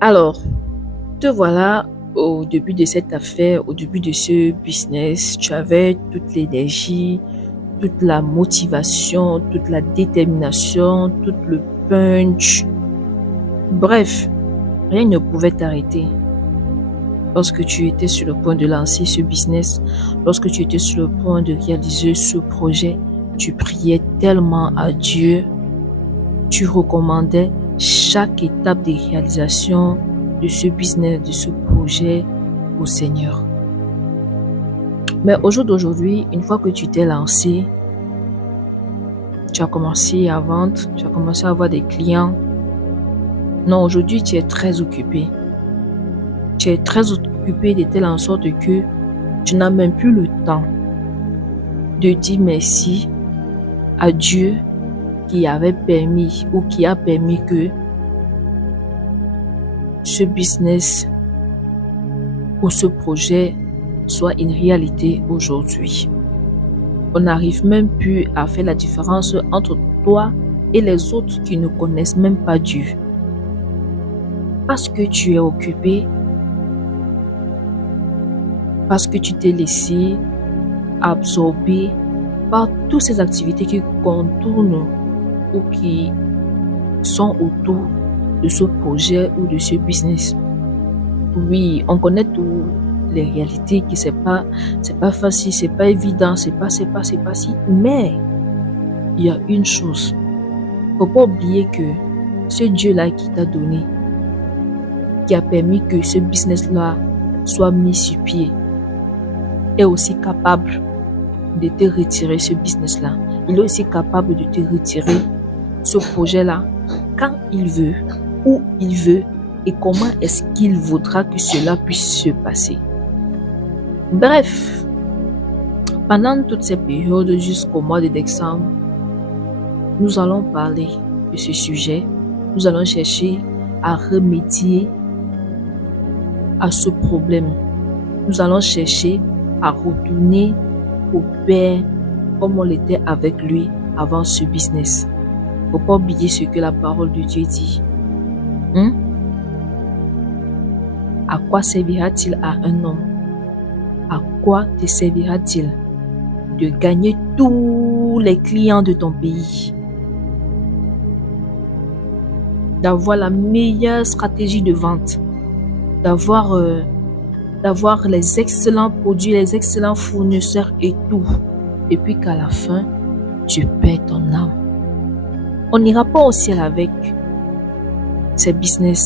Alors, te voilà au début de cette affaire, au début de ce business. Tu avais toute l'énergie, toute la motivation, toute la détermination, tout le punch. Bref, rien ne pouvait t'arrêter. Lorsque tu étais sur le point de lancer ce business, lorsque tu étais sur le point de réaliser ce projet, tu priais tellement à Dieu, tu recommandais chaque étape de réalisation de ce business, de ce projet au Seigneur. Mais au jour d'aujourd'hui, une fois que tu t'es lancé, tu as commencé à vendre, tu as commencé à avoir des clients. Non, aujourd'hui, tu es très occupé. Tu es très occupé de telle en sorte que tu n'as même plus le temps de dire merci à Dieu qui avait permis ou qui a permis que ce business ou ce projet soit une réalité aujourd'hui. On n'arrive même plus à faire la différence entre toi et les autres qui ne connaissent même pas Dieu. Parce que tu es occupé, parce que tu t'es laissé absorber par toutes ces activités qui contournent ou qui sont autour de ce projet ou de ce business. Oui, on connaît toutes les réalités que c'est pas facile, c'est pas évident, c'est pas si. Mais il y a une chose, faut pas oublier que ce Dieu-là qui t'a donné, qui a permis que ce business-là soit mis sur pied, est aussi capable de te retirer ce business-là. Il est aussi capable de te retirer ce projet-là quand il veut, où il veut et comment est-ce qu'il voudra que cela puisse se passer. Bref, pendant toutes ces périodes jusqu'au mois de décembre, nous allons parler de ce sujet. Nous allons chercher à remédier à ce problème. Nous allons chercher à retourner au Père comme on l'était avec lui avant ce business. Faut pas oublier ce que la parole de Dieu dit. À quoi servira-t-il à un homme? À quoi te servira-t-il de gagner tous les clients de ton pays? D'avoir la meilleure stratégie de vente, d'avoir les excellents produits, les excellents fournisseurs et tout. Et puis qu'à la fin, tu perds ton âme. On n'ira pas au ciel avec ces business